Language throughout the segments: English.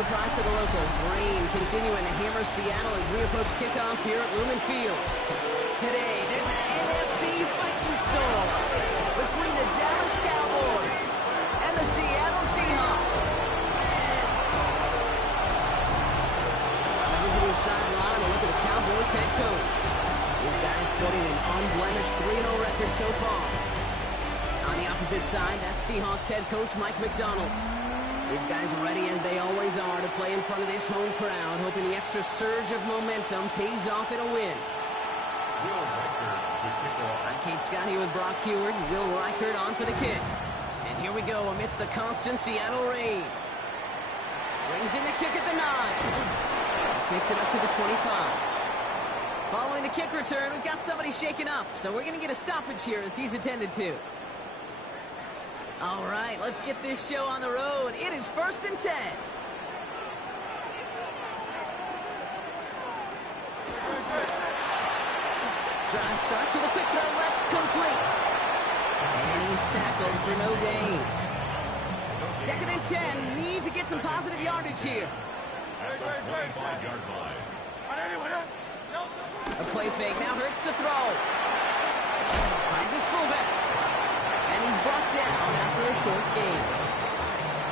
surprise to the locals. Rain continuing to hammer Seattle as we approach kickoff here at Lumen Field. Today, there's an NFC fighting storm between the Dallas Cowboys and the Seattle Seahawks. On the visiting sideline, a look at the Cowboys head coach. This guy's sporting an unblemished 3-0 record so far. On the opposite side, that's Seahawks head coach Mike McDonald. These guys are ready, as they always are, to play in front of this home crowd, hoping the extra surge of momentum pays off in a win. I'm Kate Scott here with Brock Heward. Will Reichert on for the kick. And here we go amidst the constant Seattle rain. Brings in the kick at the 9. This makes it up to the 25. Following the kick return, we've got somebody shaken up, so we're going to get a stoppage here as he's attended to. All right, let's get this show on the road. It is 1st and 10. Drive start to the quick throw left, complete. And he's tackled for no gain. 2nd and 10, need to get some positive yardage here. At the 25-yard line. A play fake now hurts to throw. Finds his fullback. And he's brought down after a short gain.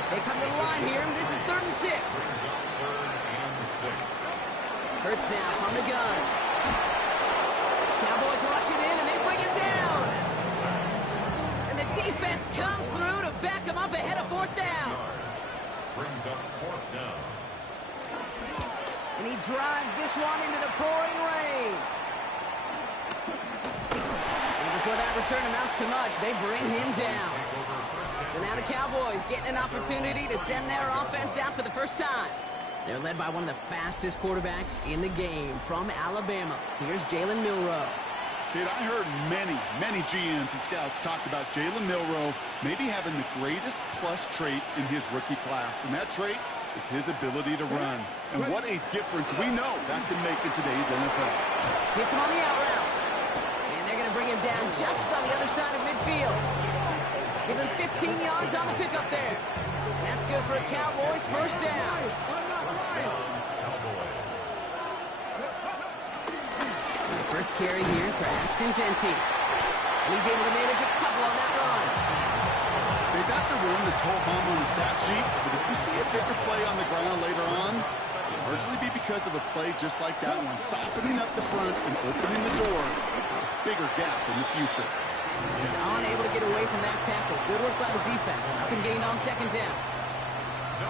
They come to the line here, and this is 3rd and 6. Hurts now from the gun. Cowboys rush it in, and they bring him down. And the defense comes through to back him up ahead of 4th down. Brings up 4th down. And he drives this one into the pouring rain. And before that return amounts to much, they bring him down. So now the Cowboys getting an opportunity to send their offense out for the first time. They're led by one of the fastest quarterbacks in the game from Alabama. Here's Jalen Milroe. Kid, I heard many GMs and scouts talk about Jalen Milroe maybe having the greatest plus trait in his rookie class. And that trait is his ability to run. And what a difference we know that can make in today's NFL. Hits him on the out route. And they're going to bring him down just on the other side of midfield. Give him 15 yards on the pickup there. And that's good for a Cowboys first down. The first carry here for Ashton Jeanty. And he's able to manage a couple on that run. Hey, that's a run that's whole home on the stat sheet, but if you see a bigger play on the ground later on, it'll largely be because of a play just like that one, softening up the front and opening the door for a bigger gap in the future. He's unable to get away from that tackle. Good work by the defense. Nothing gained on 2nd down.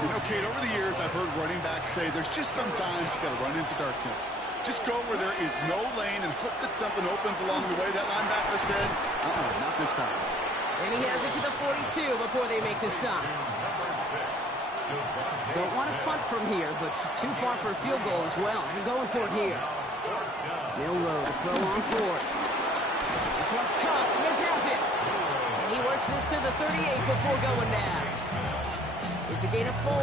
You know, Kate, over the years, I've heard running backs say there's just sometimes you got to run into darkness. Just go where there is no lane and hope that something opens along the way. That linebacker said, not this time. And he has it to the 42 before they make the stop. Don't want to punt from here, but too far for a field goal as well. They're going for it here. Milroe to throw on 4th. This one's caught. Smith has it. And he works this to the 38 before going down. It's a gain of 4.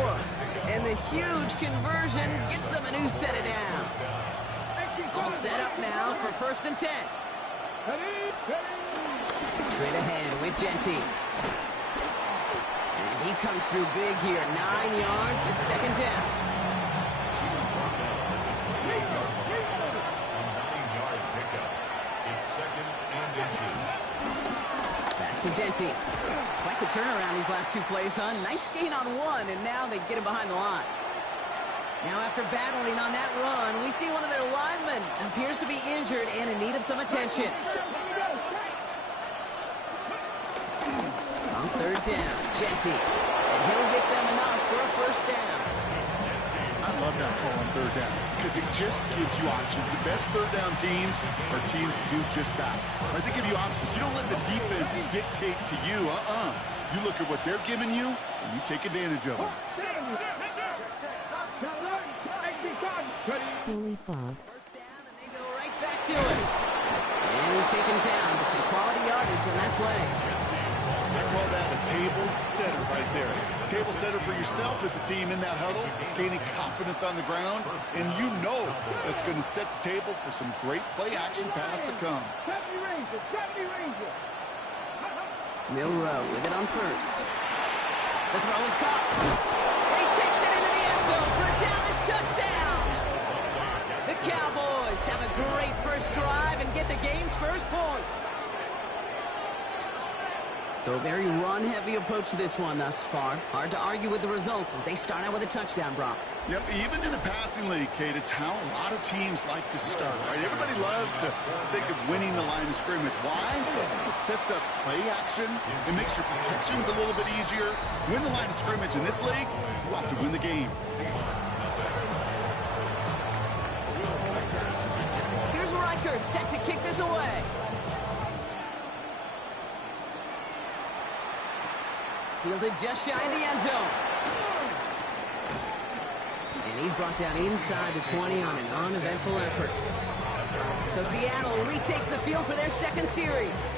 And the huge conversion gets them a new set it down. All set up now for 1st and 10. Straight ahead with Jeanty. And he comes through big here. 9 yards at 2nd down. Back to Jeanty. Quite the turnaround these last 2 plays, huh? Nice gain on 1, and now they get him behind the line. Now after battling on that run, we see one of their linemen appears to be injured and in need of some attention. On 3rd down, Jeanty. And he'll get them enough for a first down. I love that call on 3rd down because it just gives you options. The best 3rd down teams are teams that do just that. Right? They give you options. You don't let the defense dictate to you. You look at what they're giving you, and you take advantage of it. First down, and they go right back to it. And he's taken down, but some quality yardage on that play. I call that a table setter right there. Table setter for yourself as a team in that huddle, gaining confidence on the ground, and you know that's going to set the table for some great play-action pass to come. Milroe with it on 1st. The throw is caught. And he takes it into the end zone the Cowboys have a great first drive and get the game's first points. So a very run-heavy approach to this one thus far. Hard to argue with the results as they start out with a touchdown, Brock. Yep, even in a passing league, Kate, it's how a lot of teams like to start, right? Everybody loves to think of winning the line of scrimmage. Why? It sets up play action. It makes your protections a little bit easier. Win the line of scrimmage in this league, you have to win the game. Here's Reichert set to kick this away. Fielded just shy of the end zone. And he's brought down inside the 20 on an uneventful effort. So Seattle retakes the field for their second series.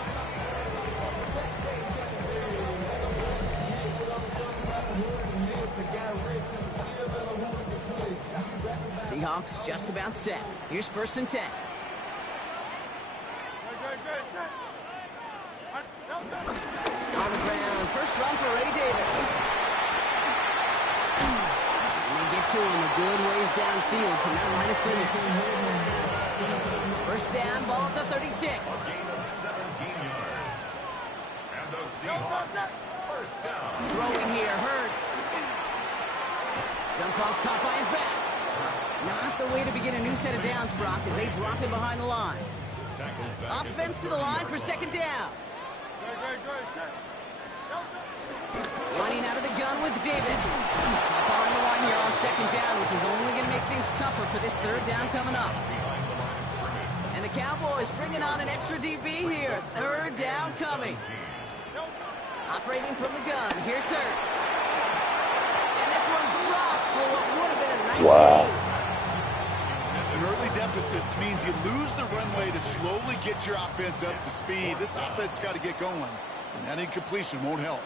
Seahawks just about set. Here's 1st and 10. On the ground, first run for Ray Davis. And they get to him a good ways downfield from that line of scrimmage. First down, ball at the 36. Gain of 17 yards. And the Seahawks, first down. Throwing here, Hurts. Dump off caught by his back. Not the way to begin a new set of downs, Brock, as they drop him behind the line. Offense to the line for 2nd down. Running out of the gun with Davis. On the line here on 2nd down, which is only going to make things tougher for this 3rd down coming up. And the Cowboys bringing on an extra DB here. 3rd down coming. Operating from the gun. Here's Hurts. And this one's dropped for what would have been a nice game. An early deficit means you lose the runway to slowly get your offense up to speed. This offense got to get going, and that incompletion won't help.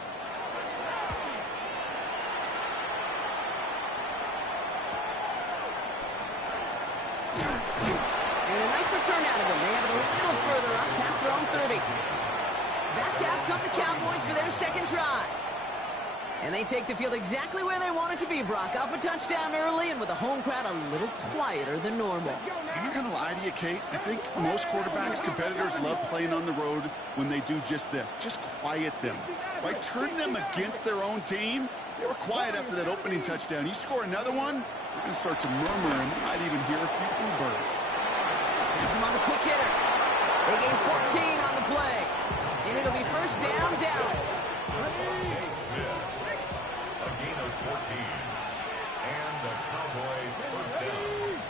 And a nice return out of them. They have it a little further up past their own 30. Back out come the Cowboys for their 2nd drive. And they take the field exactly where they want it to be, Brock. Up a touchdown early and with a home crowd a little quieter than normal. I'm not going to lie to you, Kate. I think most quarterbacks, competitors love playing on the road when they do just this. Just quiet them. By turning them against their own team, they were quiet after that opening touchdown. You score another one, you're going to start to murmur and you might even hear a few bluebirds. Here's him on the quick hitter. They gain 14 on the play. And it'll be 1st down, Dallas. A gain of 14. And the Cowboys first down.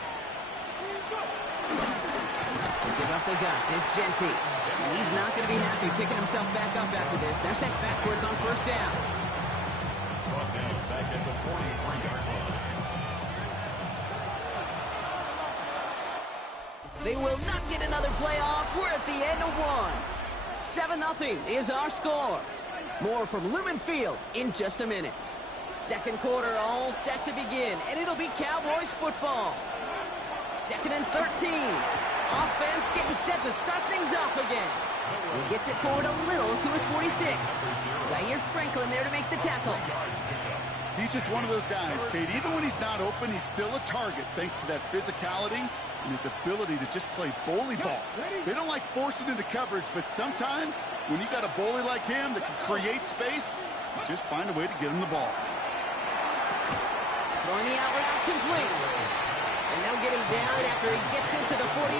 Give up the guts. It's Genty. And he's not going to be happy picking himself back up after this. They're sent backwards on 1st down. Brought down back at the 43-yard line. They will not get another play off. We're at the end of one. 7-0 is our score. More from Lumen Field in just a minute. 2nd quarter all set to begin, and it'll be Cowboys football. 2nd and 13. Offense getting set to start things off again. He gets it forward a little to his 46. Zaire Franklin there to make the tackle. He's just one of those guys, Kate. Even when he's not open, he's still a target thanks to that physicality and his ability to just play bully ball. They don't like forcing into coverage, but sometimes when you got a bully like him that can create space, you just find a way to get him the ball. Throwing the out route complete. And they'll get him down after he gets into the 48.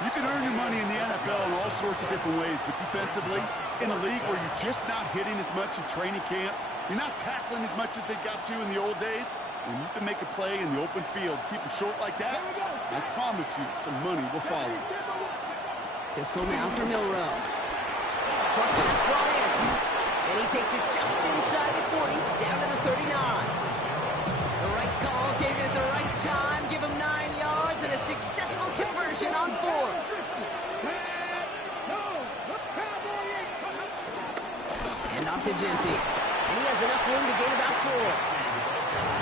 You can earn your money in the NFL in all sorts of different ways, but defensively, in a league where you're just not hitting as much in training camp, you're not tackling as much as they got to in the old days, when you can make a play in the open field, keep them short like that, I promise you some money will follow. Pistol now for Milrow. Short pass brought in. And he takes it just inside the 40, down to the 39. The right call came in at the right time, give him 9 yards, and a successful conversion on 4th. And off to Genty. And he has enough room to gain about 4.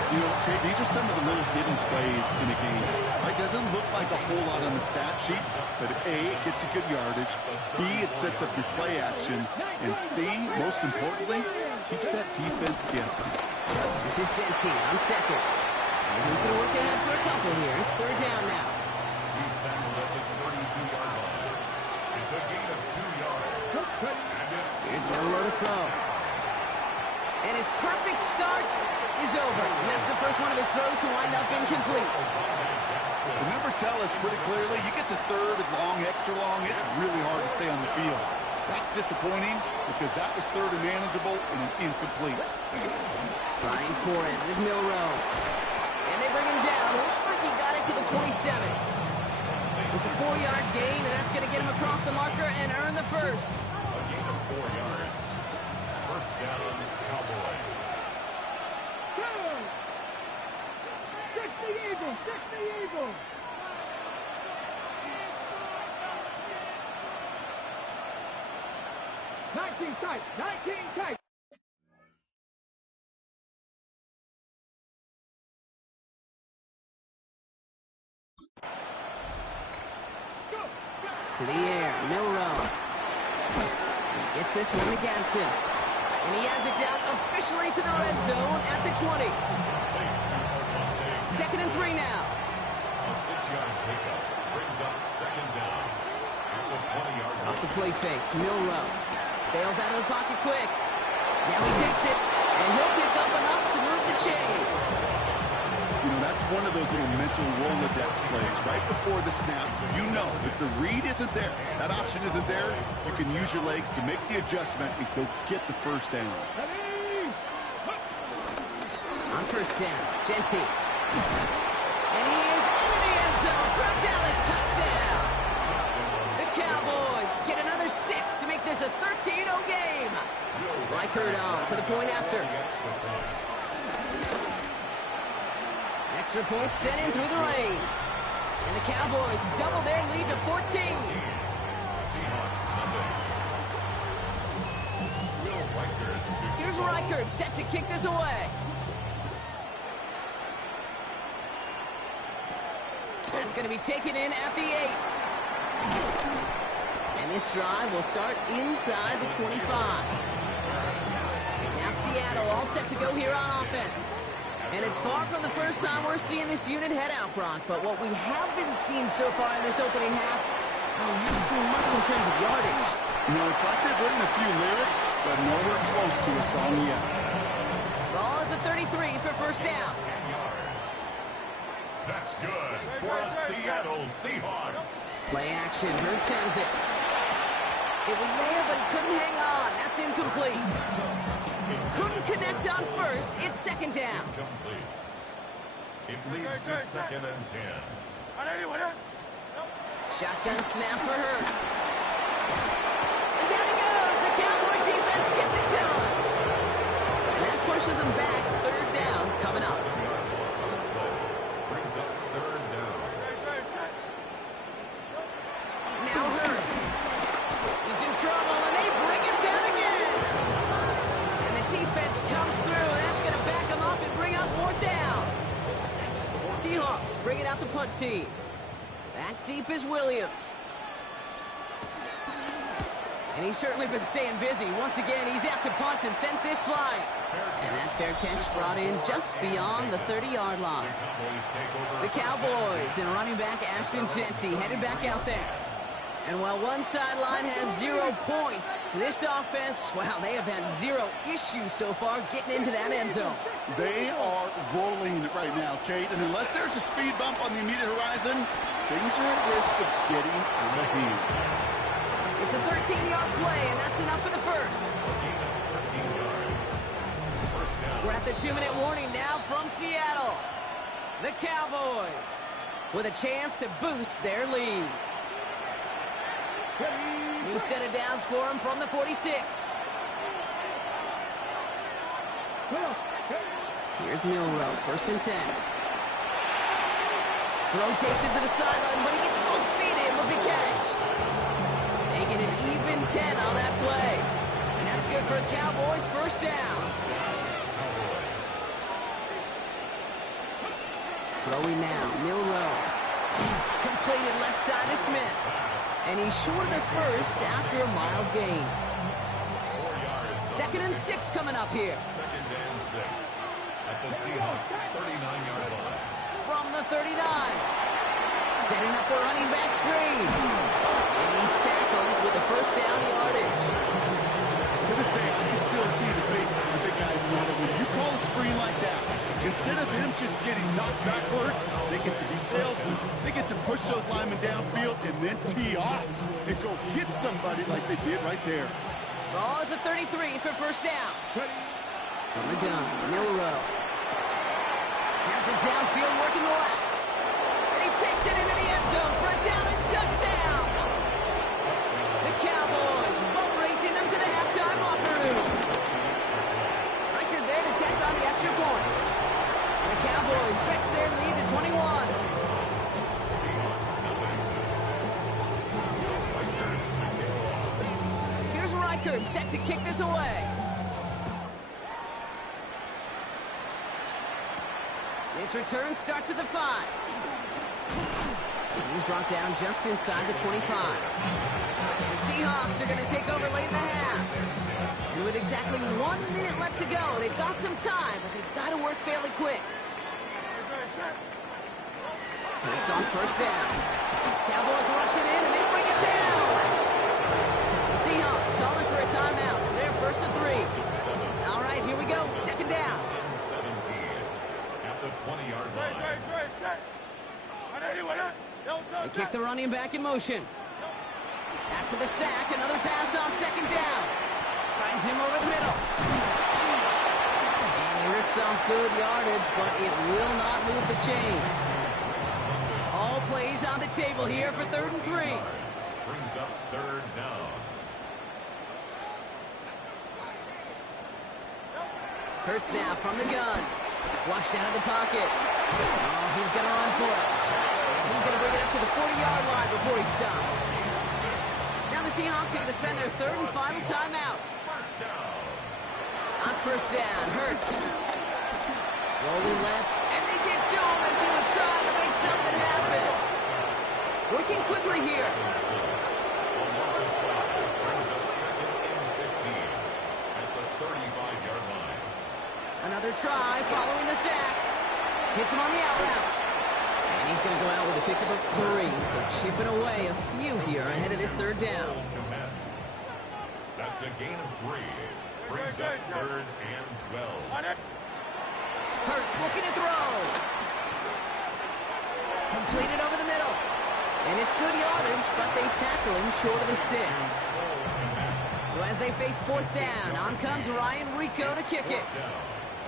You know, Kate, these are some of the little hidden plays in a game. It doesn't look like a whole lot on the stat sheet, but A, it gets you good yardage, B, it sets up your play action, and C, most importantly, keeps that defense guessing. This is Genty on 2nd. He's going to work ahead for a couple here. It's third down now. He's tackled at the 32-yard line. It's a gain of 2 yards. Here's Miller to throw. And his perfect start is over. And that's the first one of his throws to wind up incomplete. The numbers tell us pretty clearly, you get to third and long, extra long, it's really hard to stay on the field. That's disappointing because that was third and manageable and an incomplete. Trying for it with Milrow. And they bring him down. Looks like he got it to the 27. It's a 4-yard gain, and that's going to get him across the marker and earn the first. A gain of 4 yards. First down, Cowboys. Stick the Eagle! Stick the Eagle! Nineteen tight! 19 tight! To the air, Milrow. He gets this one to Gadsden. And he has it down officially to the red zone at the 20. Second and 3 now. A 6-yard pickup brings up second down at the 20-yard line. Off the play fake, Milrow. Bails out of the pocket quick. Now he takes it, and he'll pick up enough to move the chains. You know, that's one of those little mental Rolodex plays right before the snap. You know, if the read isn't there, that option isn't there, you can use your legs to make the adjustment and go get the first down. On first down, Genty. And he is into the end zone for a Dallas touchdown. The Cowboys get another 6 to make this a 13-0 game. Reichert on for the point after. Extra point sent in through the rain. And the Cowboys double their lead to 14. Seahawks nothing. Will Reichert to Here's Reichert set to kick this away. That's going to be taken in at the 8. And this drive will start inside the 25. Now Seattle all set to go here on offense. And it's far from the first time we're seeing this unit head out, Brock. But what we have been seeing so far in this opening half, we haven't seen much in terms of yardage. You know, it's like they've written a few lyrics, but nowhere close to a song yet. Ball at the 33 for first down. 10 yards. That's good for a Seattle Seahawks. Play action. Hurts has it. It was there, but he couldn't hang on. That's incomplete. Couldn't connect on first. It's second down. Complete. It leads to second and 10. Shotgun snap for Hurts. And down he goes. The Cowboy defense gets it to him. And that pushes him back. Third down coming up. Brings up third down. Now Hurts. He's in trouble, and they bring him down again. And the defense comes through, and that's going to back him up and bring up fourth down. Seahawks bring it out the punt team. Back deep is Williams. And he's certainly been staying busy. Once again, he's out to punt and sends this flying. And that fair catch brought in just beyond the 30-yard line. The Cowboys and running back Ashton Genty headed back out there. And while one sideline has 0 points, this offense, well, they have had 0 issues so far getting into that end zone. They are rolling right now, Kate, and unless there's a speed bump on the immediate horizon, things are at risk of getting out of hand. It's a 13-yard play, and that's enough for the first. We're at the 2-minute warning now from Seattle. The Cowboys with a chance to boost their lead. New set of downs for him from the 46. Here's Milrow, first and 10. Throw takes it to the sideline, but he gets both feet in with the catch. Making an even 10 on that play. And that's good for a Cowboys first down. Throwing now, Milrow. Completed left side to Smith. And he's short of the first after a mild gain. 2nd and 6 coming up here. 2nd and 6. at the Seahawks 39-yard line. From the 39. Setting up the running back screen. And he's tackled with the first down yardage. To this day, you can still see the faces of the big guys in the middle. When you call a screen like that, instead of them just getting knocked backwards, they get to be salesmen. They get to push those linemen downfield and then tee off and go hit somebody like they did right there. Ball at the 33 for first down. From the gun, Milrow. Has it downfield working the left. And he takes it into the end zone for a Dallas touchdown. The Cowboys boat racing them to the halftime locker room. Record there to tack on the extra point. And the Cowboys stretch their lead to 21. Here's Reichert set to kick this away. This return starts at the 5. He's brought down just inside the 25. The Seahawks are going to take over late in the half. And with exactly 1 minute left to go, they've got some time, but they've got to work fairly quick. It's on first down. Cowboys rush it in, and they bring it down. The Seahawks calling for a timeout. So they're first and 3. All right, here we go. Second down. The 20-yard line. They kick the running back in motion. After the sack, another pass on second down. Finds him over the middle. And he rips off good yardage, but it will not move the chains. All plays on the table here for 3rd and 3. Brings up 3rd down. Hurts now from the gun. Flushed out of the pocket. Oh, he's going to run for it. And he's going to bring it up to the 40-yard line before he stops. Now the Seahawks are going to spend their 3rd and final timeout. On first down, Hurts. Rolling left, and they get to him as he was trying to make something happen. Working quickly here. Brings up 2nd and 15 at the 35-yard line. Another try following the sack. Hits him on the out route. And he's going to go out with a pickup of 3. So chipping away a few here ahead of this 3rd down. That's a gain of 3. Brings up 3rd and 12. Hurts looking to throw. Completed over the middle. And it's good yardage, but they tackle him short of the sticks. So as they face 4th down, on comes Ryan Rico to kick it.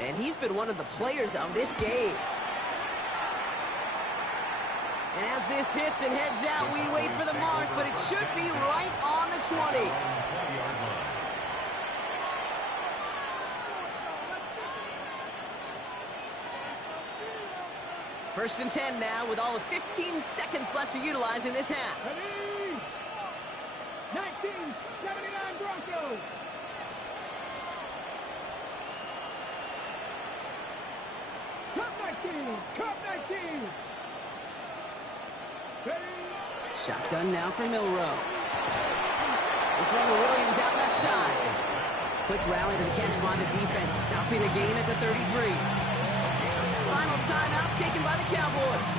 And he's been one of the players of this game. And as this hits and heads out, we wait for the mark, but it should be right on the 20. First and 10 now, with all of 15 seconds left to utilize in this half. 1979 Broncos. Cup 19. Cup 19. Shotgun now for Milrow. This one to Williams out left side. Quick rally to the catch by the defense, stopping the gain at the 33. Final timeout taken by the Cowboys.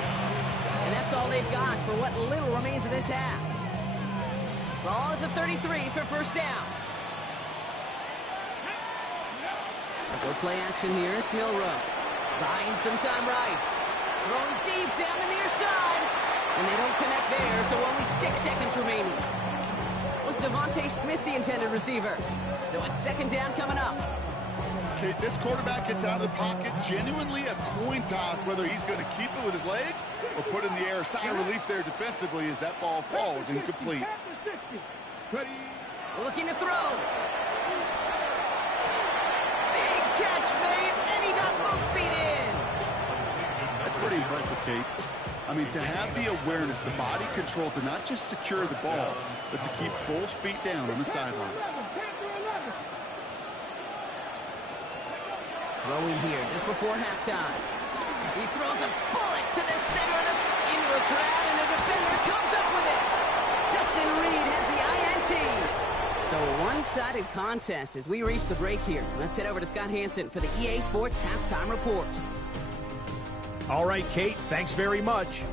And that's all they've got for what little remains of this half. Ball at the 33 for first down. Go play action here. It's Milrow. Buying some time right. Throwing deep down the near side. And they don't connect there, so only 6 seconds remaining. Was Devontae Smith the intended receiver? So it's second down coming up. Okay, this quarterback gets out of the pocket. Genuinely a coin toss whether he's going to keep it with his legs or put in the air. Sigh of relief there defensively as that ball falls incomplete. Looking to throw. Big catch made, and he got both feet in. That's pretty impressive, Kate. I mean, to have the awareness, the body control to not just secure the ball, but to keep both feet down on the sideline. Throwing here just before halftime. He throws a bullet to the center of into a crowd, and the defender comes up with it. Justin Reed has the INT. So a one-sided contest as we reach the break here. Let's head over to Scott Hansen for the EA Sports Halftime Report. All right, Kate, thanks very much.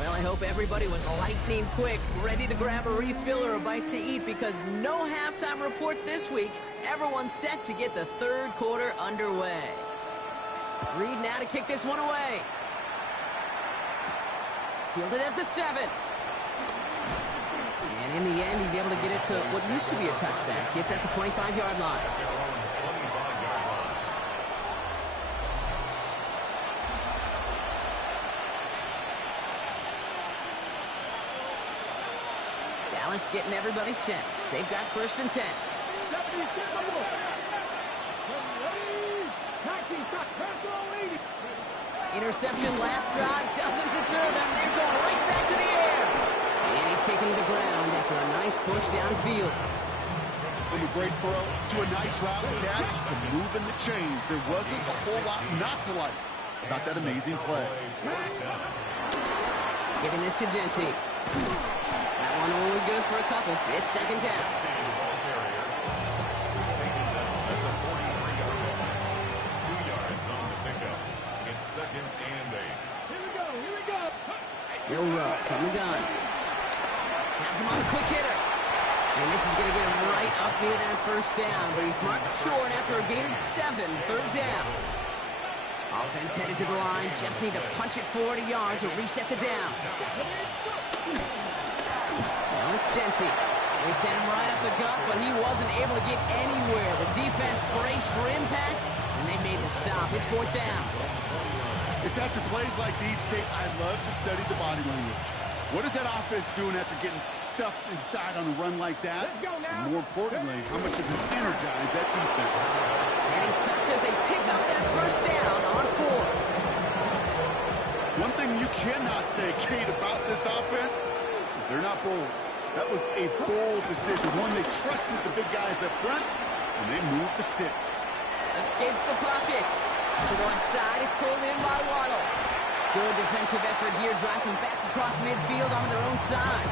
Well, I hope everybody was lightning quick, ready to grab a refill or a bite to eat, because no halftime report this week. Everyone's set to get the third quarter underway. Reed now to kick this one away. Fielded at the 7. And in the end, he's able to get it to what used to be a touchback. It's at the 25-yard line. Dallas getting everybody set. They've got 1st and 10. Interception last drive doesn't deter them. They're going right back to the air. And he's taken to the ground after a nice push downfield. From a great throw to a nice route catch to moving the chains. There wasn't a whole lot not to like about that amazing play. Giving this to Genty. That one only good for a couple. It's 2nd down. Bill Rowe from the gun. Has him on a quick hitter. And this is going to get him right up near that 1st down. But he's marked short after a gain of 7. 3rd down. Offense headed to the line. Just need to punch it 40 yards to reset the downs. Now it's Genty. They sent him right up the gut, but he wasn't able to get anywhere. The defense braced for impact, and they made the stop. It's 4th down. It's after plays like these, Kate, I love to study the body language. What is that offense doing after getting stuffed inside on a run like that? And more importantly, how much does it energize that defense? And he's touched as they pick up that 1st down on 4. One thing you cannot say, Kate, about this offense is they're not bold. That was a bold decision. One, they trusted the big guys up front, and they moved the sticks. Escapes the pocket. To the left side, it's pulled in by Waddle. Good defensive effort here, drives them back across midfield on their own side.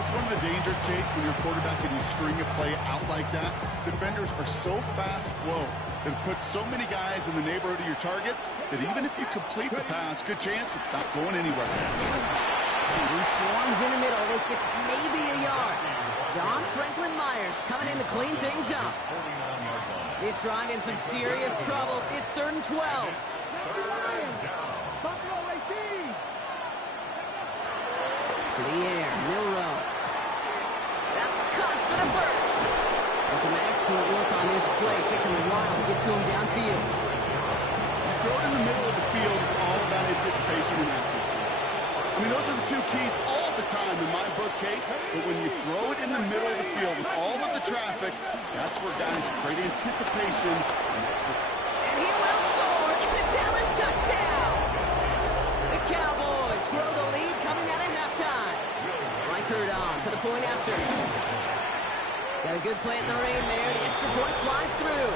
That's one of the dangers, Kate, when you're quarterback and you string a play out like that. Defenders are so fast flow. It puts so many guys in the neighborhood of your targets that even if you complete the pass, good chance it's not going anywhere. He swarms in the middle. This gets maybe a yard. John Franklin Myers coming in to clean things up. This drive in some serious trouble. It's 3rd and 12. To the air, Milroe. That's cut for the 1st. And some excellent work on this play. It takes him a while to get to him downfield. You throw it in the middle of the field, it's all about anticipation and accuracy. I mean, those are the 2 keys all the time in my book, Kate. But when you throw it in the middle of the field with all of the traffic, that's where guys have great anticipation. And he will score. It's a Dallas touchdown. The Cowboys grow the lead coming out of halftime. Reichert on for the point after. Got a good play in the rain there. The extra point flies through.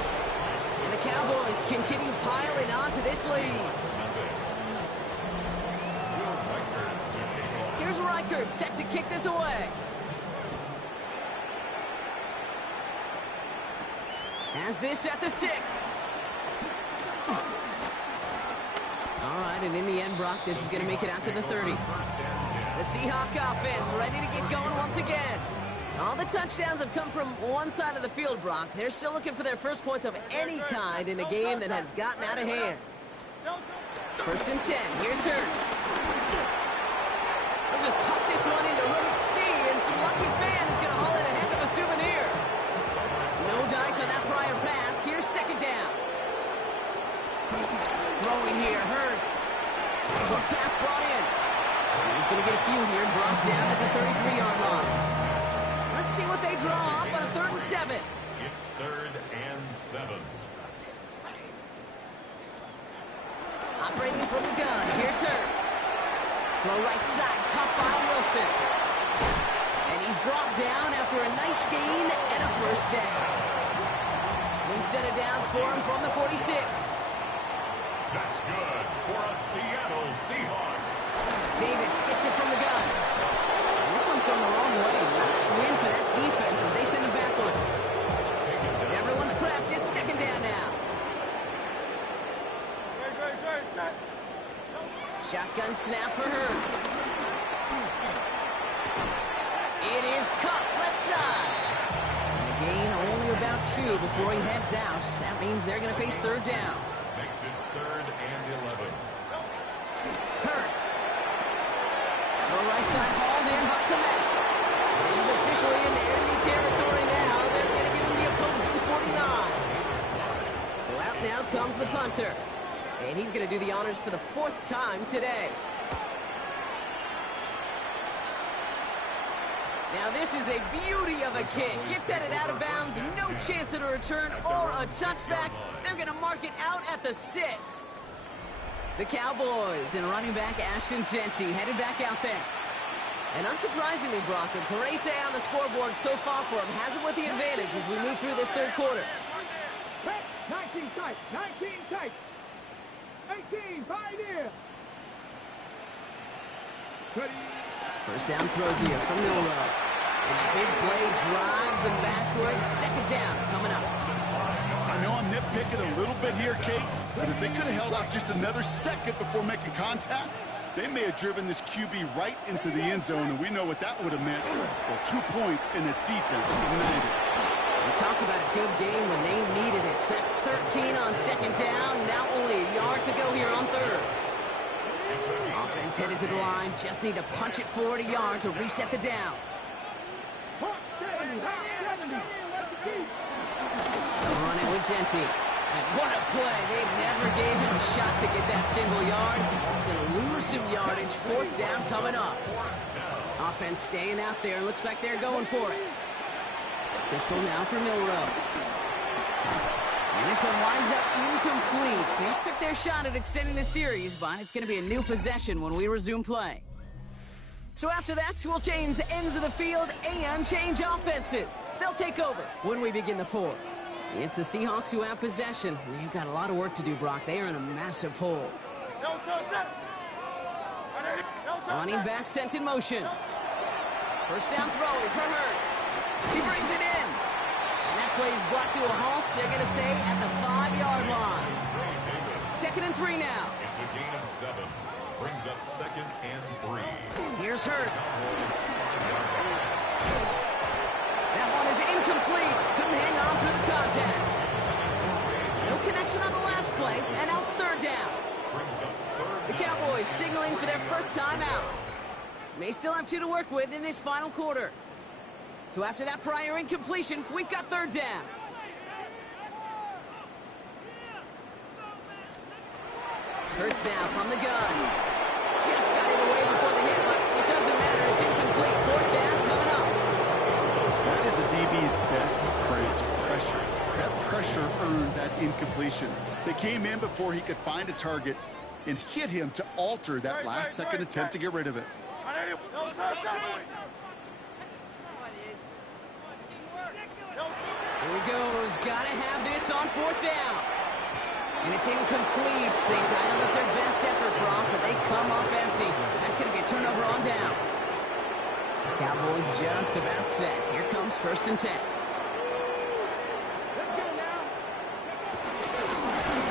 And the Cowboys continue piling on to this lead. Here's Reichert set to kick this away. Has this at the 6. All right, and in the end, Brock, this is going to make it out to the 30. The Seahawks offense ready to get going once again. All the touchdowns have come from one side of the field, Brock. They're still looking for their first points of any kind in a game that has gotten out of hand. 1st and 10. Here's Hurts. They'll just huck this one into row C, and some lucky fan is going to haul in a heck of a souvenir. No dice on that prior pass. Here's 2nd down. Throwing here, Hurts. Short pass brought in. He's going to get a few here, brought down at the 33-yard line. Let's see what they draw up on a 3rd and 7. It's 3rd and 7. Operating from the gun. Here's Hurts. Throw right side, caught by Wilson. And he's brought down after a nice gain and a 1st down. We set it down for him from the 46. That's good for a Seattle Seahawks. Davis gets it from the gun. And this one's going the wrong way. Nice win for that defense as they send it backwards. Everyone's prepped. It's second down now. Shotgun snap for Hurts. It is cut left side. And a gain only about 2 before he heads out. That means they're going to face third down. Makes it 3rd and 11. Hurts. The right side hauled in by Komet. He's officially in the enemy territory now. They're going to give him the opposing 49. So out now comes the punter. And he's going to do the honors for the 4th time today. Now this is a beauty of a kick. Gets headed out of bounds. No chance at a return or a touchback. They're going to mark it out at the 6. The Cowboys and running back Ashton Jeanty headed back out there. And unsurprisingly, Brock, a great day on the scoreboard so far for him. Has it with the advantage as we move through this 3rd quarter. 19 tight, 19 tight. 18, 5 here. First down throw here from Milrow. His big play drives them backwards. Second down coming up. I know I'm nitpicking a little bit here, Kate, but if they could have held off just another second before making contact, they may have driven this QB right into the end zone, and we know what that would have meant. Well, 2 points in a defense united. And talk about a good game when they needed it. That's 13 on second down. Now only a yard to go here on 3rd. Offense headed to the line. Just need to punch it forward a yard to reset the downs. On it with Jeanty. And what a play. They never gave him a shot to get that single yard. He's going to lose some yardage. 4th down coming up. Offense staying out there. Looks like they're going for it. Pistol now for Milrow. And this one winds up incomplete. They took their shot at extending the series, but it's going to be a new possession when we resume play. So after that, we'll change the ends of the field and change offenses. They'll take over when we begin the 4th. It's the Seahawks who have possession. They've got a lot of work to do, Brock. They are in a massive hole. Running back sent in motion. First down throwing for Hurts. He brings it in. And that play is brought to a halt. They're going to say at the 5-yard line. 2nd and 3 now. It's a gain of 7. Brings up 2nd and 3. Here's Hurts. That one is incomplete. Couldn't hang on through the contact. No connection on the last play, and out 3rd down. The Cowboys signaling for their first time out. May still have 2 to work with in this final quarter. So after that prior incompletion, we've got 3rd down. Hurts now from the gun. Just got it away before the hit, but it doesn't matter. It's incomplete. 4th down coming up. That is a DB's best friend, pressure. That pressure earned that incompletion. They came in before he could find a target and hit him to alter that last-second attempt to get rid of it. Here he goes. Got to have this on 4th down. And it's incomplete. They dialed up their best effort, Brock, but they come up empty. That's going to be a turnover on downs. Cowboys just about set. Here comes 1st and 10.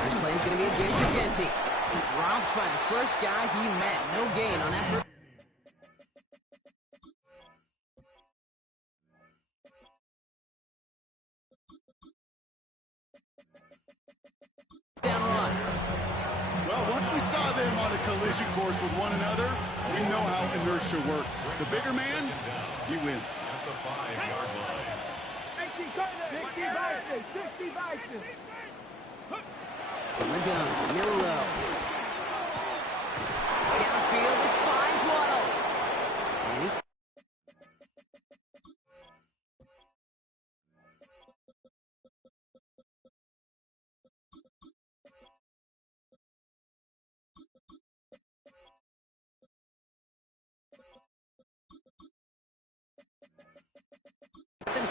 First play is going to be a give to Jeanty. Robbed by the first guy he met. No gain on that first. Down run. Well, once we saw them on a collision course with one another, we know how inertia works. The bigger man, he wins. At the 5-yard line. 60 vices. From the gun, Milrow. Downfield, this finds Waddle. And he's...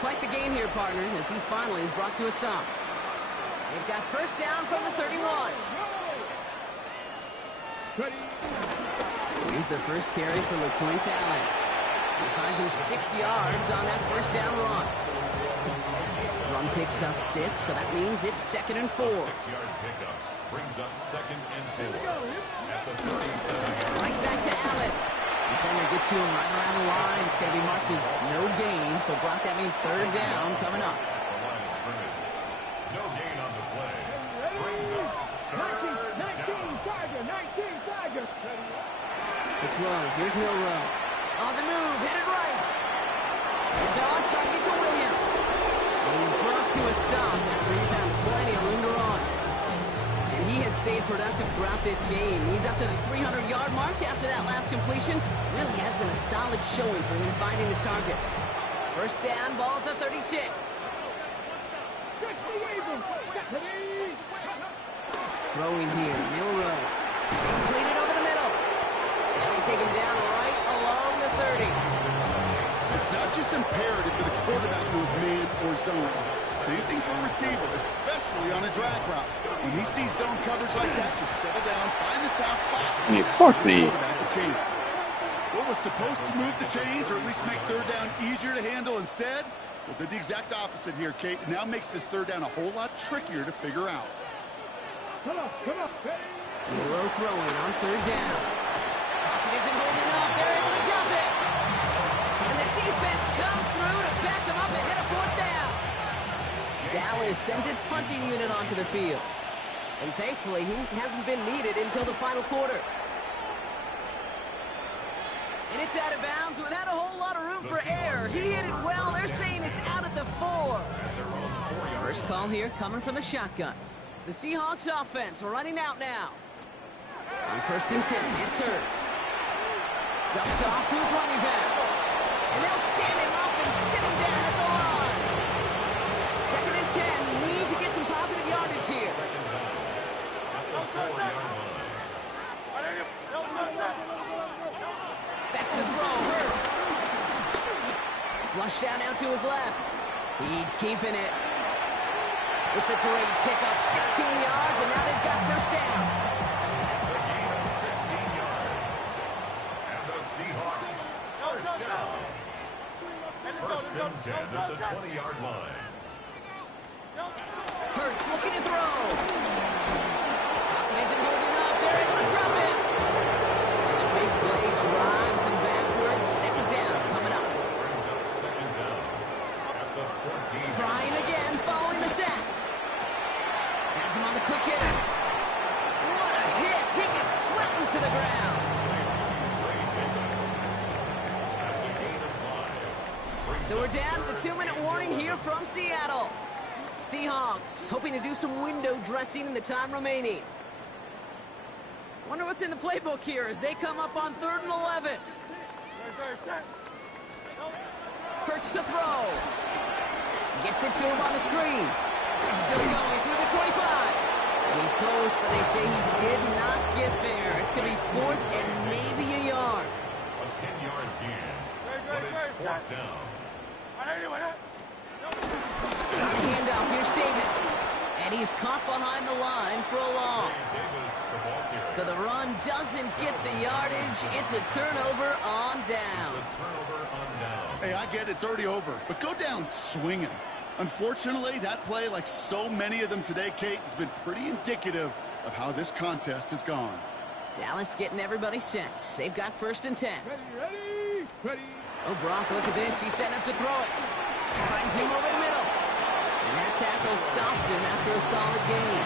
Quite the game here, partner, as he finally is brought to a stop. They've got first down from the 31. Here's the first carry for LePointe Allen. He finds him 6 yards on that first down run. Run picks up 6, so that means it's 2nd and 4. A 6-yard pickup brings up 2nd and 4 at the 37-yard. Right back to Allen. Defender gets to him right around the line. It's going to be marked as no gain, so Brock, that means 3rd down coming up. At the line of scrimmage. No gain on the play. Brings up 3rd down. 19 Tigers. The throw. Here's Milrow. On the move, headed right. It's on target to Williams. And he's brought to a stop after he found plenty of room to run. And he has stayed productive throughout this game. He's up to the 300-yard mark after that last completion. Really has been a solid showing for him finding his targets. First down, ball at the 36. Throwing here, Milrow. Completed over the middle. And they take him down right along the 30. It's not just imperative for the quarterback who is man or zone. Same thing for a receiver, especially on a drag route. When he sees zone coverage like that, just settle down, find the soft spot. Fuck me. Quarterback a chance. What was supposed to move the chains, or at least make 3rd down easier to handle instead? Well, did the exact opposite here, Kate. It now makes this 3rd down a whole lot trickier to figure out. Come on. Milrow throwing on 3rd down. Pocket isn't holding up. They're able to drop it. And the defense comes through to back them up ahead of 4th down. Dallas sends its punching unit onto the field. And thankfully, he hasn't been needed until the final quarter. And it's out of bounds without a whole lot of room for error. He hit it well. They're saying it's out at the 4. First call here coming from the shotgun. The Seahawks offense running out now. On 1st and 10, it's Hurts. Dumped off to his running back. And they'll stand him up and sit him down at the line. 2nd and 10, need to get some positive yardage here. Back to throw, Hurts. Flush down out to his left. He's keeping it. It's a great pickup, 16 yards, and now they've got first down. It's a gain of 16 yards. And the Seahawks, first down. 1st and 10 at the 20-yard line. Hurts looking to throw. Pocket isn't holding up. They're able to drop it. And the big play drives them backwards. 2nd down coming up. Brings up 2nd down at the 14. Trying again, following the sack. Has him on the quick hitter. What a hit. He gets flattened to the ground. That's a gain of 5. So we're down to the 2-minute warning here from Seattle. Seahawks hoping to do some window dressing in the time remaining. Wonder what's in the playbook here as they come up on 3rd and 11. Hurts to throw. Gets it to him on the screen. Still going through the 25. And he's close, but they say he did not get there. It's going to be 4th and maybe a yard. A 10-yard gain, but it's 4th down. Handoff, here's Davis. And he's caught behind the line for a loss. Davis, the ball carrier. So the run doesn't get the yardage. It's a turnover on down. It's a turnover on down. Hey, I get it's already over, but go down swinging. Unfortunately, that play, like so many of them today, Kate, has been pretty indicative of how this contest has gone. Dallas getting everybody set. They've got 1st and 10. Ready. Oh, Brock, look at this. He's setting up to throw it. Finds him over the middle. And that tackle stops him after a solid gain.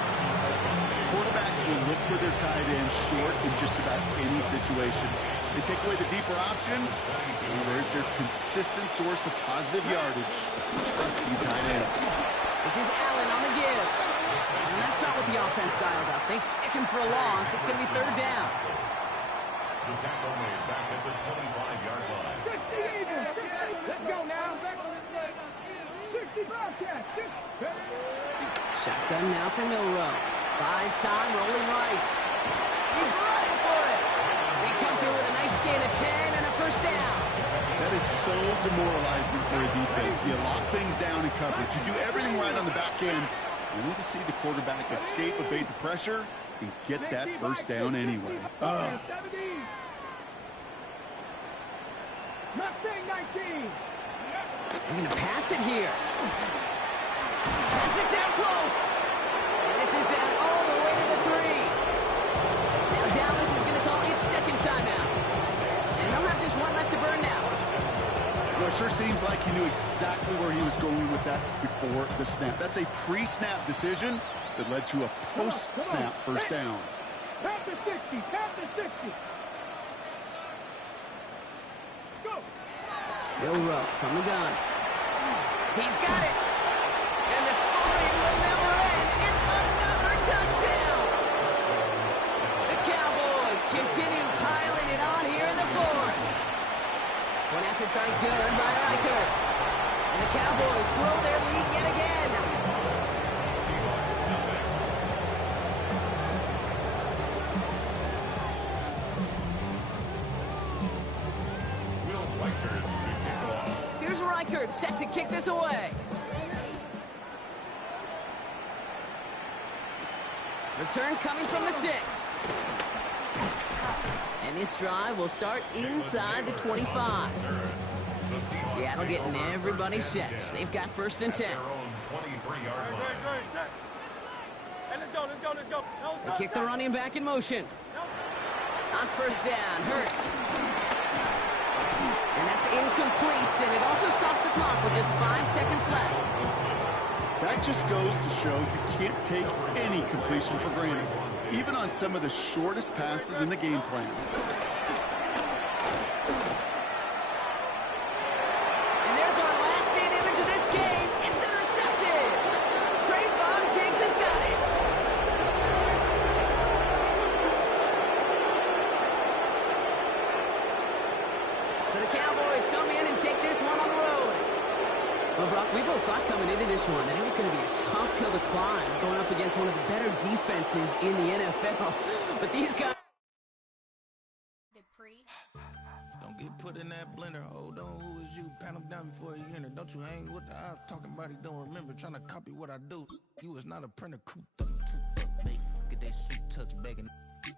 Quarterbacks will look for their tight end short in just about any situation. They take away the deeper options, and there's their consistent source of positive yardage. Trusty tight end. This is Allen on the give. And that's not what the offense dialed up. They stick him for a loss. It's going to be 3rd down. The tackle made back at the 25-yard line. 60 Eagles. Let's go now. 60 Bobcats. Shotgun now for Milrow. Buys time, rolling right. He's running for it. They come through with a nice gain of 10 and a first down. That is so demoralizing for a defense. You lock things down in coverage. You do everything right on the back end. You need to see the quarterback escape, evade the pressure, and get that first down anyway. Not saying 19. They're going to pass it here. Pass it down close. And this is down all the way to the 3. Now Dallas is going to call its second timeout. And they'll have just one left to burn now. Well, it sure seems like he knew exactly where he was going with that before the snap. That's a pre-snap decision that led to a post-snap first down. Tap the 60. Tap the 60. Go. Bill Rowe from the gun. He's got it. And the scoring will never end. It's another touchdown. The Cowboys continue piling it on here in the 4th. One after try good by Riker. And the Cowboys grow their lead yet again. Seahawks nothing. Will Reichard to kick off. Here's Reichard set to kick this away. Return coming from the 6. And this drive will start inside the 25. Seattle getting everybody set. They've got first and 10. Their own 23-yard line. Hey, let's go. They kick the running back in motion. On first down, Hurts. And that's incomplete, and it also stops the clock with just 5 seconds left. That just goes to show you can't take any completion for granted, even on some of the shortest passes in the game plan. And there's our last stand image of this game. It's intercepted. Trayvon Diggs has got it. So the Cowboys come in and take this one on the road. Well, Brock, we both thought coming into this one that it was going to be a tough hill to climb going up against one of the better defenses in the NFL. But these guys... Don't get put in that blender. Hold on, who is you? Pat him down before you enter. Don't you hang with the ops talking about he don't remember. Trying to copy what I do. You is not a printer. Cooped up, make get that suit touch begging.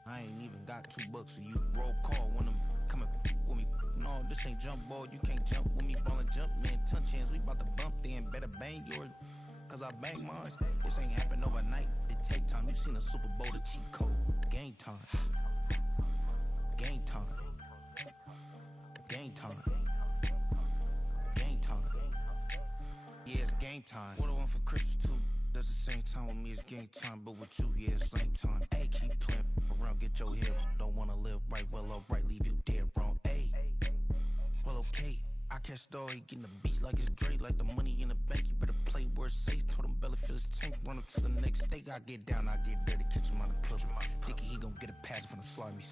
I ain't even got $2, so you roll call when I'm coming with me. No, this ain't jump ball. You can't jump with me. Ballin' jump, man. Touch hands. We about to bump then. Better bang yours, cause I bang mine. This ain't happen overnight. It take time. You seen a Super Bowl, the cheat code. Game time. Game time. Game time. Game time. Yeah, it's game time. What I want for Christmas too. That's the same time with me, it's game time. But with you, yeah, it's same time. Hey, keep playing around, get your head. Don't wanna live right, well, alright, leave you dead wrong. Hey, well, okay. I catch the dog, he getting the beats like it's Dre, like the money in the bank. You better play where it's safe. Told him Belly fill his tank, run him to the next state. I get down, I get dirty, catch him on the push. Thinking he gon' get a pass from the slime.